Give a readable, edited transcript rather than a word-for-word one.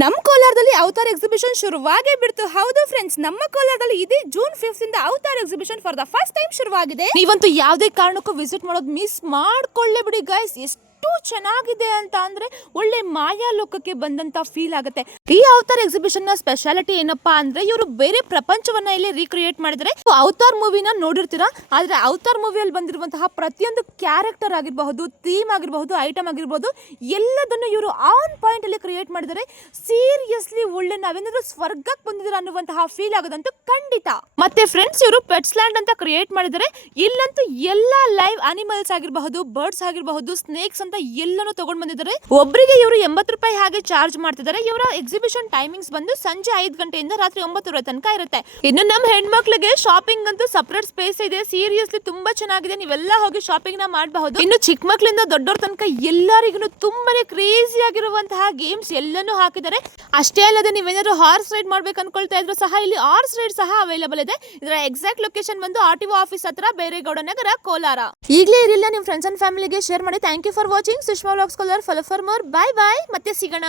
ನಮ್ಮ ಕೋಲಾರದಲ್ಲಿ avatar exhibition ಶುರುವಾಗೇ ಬಿಡ್ತು. ಹೌದು ಫ್ರೆಂಡ್ಸ್, ನಮ್ಮ ಕೋಲಾರದಲ್ಲಿ ಇದೆ ಜೂನ್ 5 ಇಂದ avatar exhibition for the first time ಶುರುವಾಗಿದೆ. ನೀವಂತೂ ಯಾವುದೇ ಕಾರಣಕ್ಕೂ ವಿಸಿಟ್ ಮಾಡೋದು ಮಿಸ್ ಮಾಡ್ಕೊಳ್ಳೇ ಬಿಡಿ ಗೈಸ್. ಎಷ್ಟು ಚೆನ್ನಾಗಿದೆ ಅಂತ ಅಂದ್ರೆ ಒಳ್ಳೆ ಮಾಯಾ ಲೋಕಕ್ಕೆ ಬಂದಂತ ಫೀಲ್ ಆಗುತ್ತೆ. ಈ ಅವತಾರ್ ಎಕ್ಸಿಬಿಷನ್ ನ ಸ್ಪೆಷಾಲಿಟಿ ಏನಪ್ಪಾ ಅಂದ್ರೆ ಇವರು ಬೇರೆ ಪ್ರಪಂಚವನ್ನ ಇಲ್ಲಿ ರೀಕ್ರಿಯೇಟ್ ಮಾಡಿದ್ರೆ. ಅವತಾರ್ ಮೂವಿನ ನೋಡಿರ್ತೀರಾ, ಆದ್ರೆ ಅವತಾರ್ ಮೂವಿಯಲ್ಲಿ ಬಂದಿರುವಂತಹ ಪ್ರತಿಯೊಂದು ಕ್ಯಾರೆಕ್ಟರ್ ಆಗಿರಬಹುದು, ಥೀಮ್ ಆಗಿರಬಹುದು, ಐಟಮ್ ಆಗಿರಬಹುದು, ಎಲ್ಲದನ್ನು ಇವರು ಆನ್ ಪಾಯಿಂಟ್ ಅಲ್ಲಿ ಕ್ರಿಯೇಟ್ ಮಾಡಿದರೆ ಸೀರಿಯಸ್ಲಿ ಒಳ್ಳೆ ನಾವೇನಾದ್ರೂ ಸ್ವರ್ಗಕ್ಕೆ ಬಂದಿದ್ದೀರಾ ಅನ್ನುವಂತಹ ಫೀಲ್ ಆಗೋದಂತೂ ಖಂಡಿತ. ಮತ್ತೆ ಫ್ರೆಂಡ್ಸ್, ಇವರು ಪೆಟ್ಸ್ ಲ್ಯಾಂಡ್ ಅಂತ ಕ್ರಿಯೇಟ್ ಮಾಡಿದರೆ ಇಲ್ಲಂತೂ ಎಲ್ಲಾ ಲೈವ್ ಅನಿಮಲ್ಸ್ ಆಗಿರಬಹುದು, ಬರ್ಡ್ಸ್ ಆಗಿರಬಹುದು, ಸ್ನೇಕ್ಸ್ ಅಂತ ಎಲ್ಲಾನು ತಗೊಂಡ್ ಬಂದಿದ್ದಾರೆ. ಒಬ್ಬರಿಗೆ ಇವರು 80 ರೂಪಾಯಿ ಹಾಗೆ ಚಾರ್ಜ್ ಮಾಡ್ತಿದ್ದಾರೆ. ಇವರ ಎಕ್ಸಿಬಿಷನ್ ಟೈಮಿಂಗ್ಸ್ ಬಂದು ಸಂಜೆ 5 ಗಂಟೆಯಿಂದ ರಾತ್ರಿ 9 ತನಕ ಇರುತ್ತೆ. ಇನ್ನು ನಮ್ಮ ಹೆಣ್ಮಕ್ಳಿಗೆ ಶಾಪಿಂಗ್ ಅಂತೂ ಸಪರೇಟ್ ಸ್ಪೇಸ್ ಇದೆ. ಸೀರಿಯಸ್ಲಿ ತುಂಬಾ ಚೆನ್ನಾಗಿದೆ, ನೀವೆಲ್ಲ ಹೋಗಿ ಶಾಪಿಂಗ್ ನ ಮಾಡಬಹುದು. ಇನ್ನು ಚಿಕ್ಕ ಮಕ್ಕಳಿಂದ ದೊಡ್ಡವ್ರ ತನಕ ಎಲ್ಲರಿಗೂ ತುಂಬಾನೇ ಕ್ರೇಜಿ ಆಗಿರುವಂತಹ ಗೇಮ್ಸ್ ಎಲ್ಲಾನು ಹಾಕಿದ್ದಾರೆ. ಅಷ್ಟೇ ಅಲ್ಲದೆ ನೀವೇನಾದ್ರು ಹಾರ್ಸ್ ರೈಡ್ ಮಾಡ್ಬೇಕು ಅನ್ಕೊಳ್ತಾ ಇದ್ರು ಸಹ ಇಲ್ಲಿ ಹಾರ್ಸ್ ರೈಡ್ ಸಹ ಅವೈಲೇಬಲ್ ಇದೆ. ಇದರ ಎಕ್ಸಾಕ್ಟ್ ಲೊಕೇಶನ್ ಬಂದು ಆರ್ಟಿಒ ಆಫೀಸ್ ಹತ್ರ, ಬೇರೆಗೌಡ ನಗರ, ಕೋಲಾರ. ಈಗಲೇ ಇರಲಿಲ್ಲ ನಿಮ್ಮ ಫ್ರೆಂಡ್ಸ್ ಅಂಡ್ ಫ್ಯಾಮಿಲಿಗೆ ಶೇರ್ ಮಾಡಿ. Thank you for watching Sushma vlogs Kolar. Follow for more. Bye bye, ಮತ್ತೆ ಸಿಗೋಣ.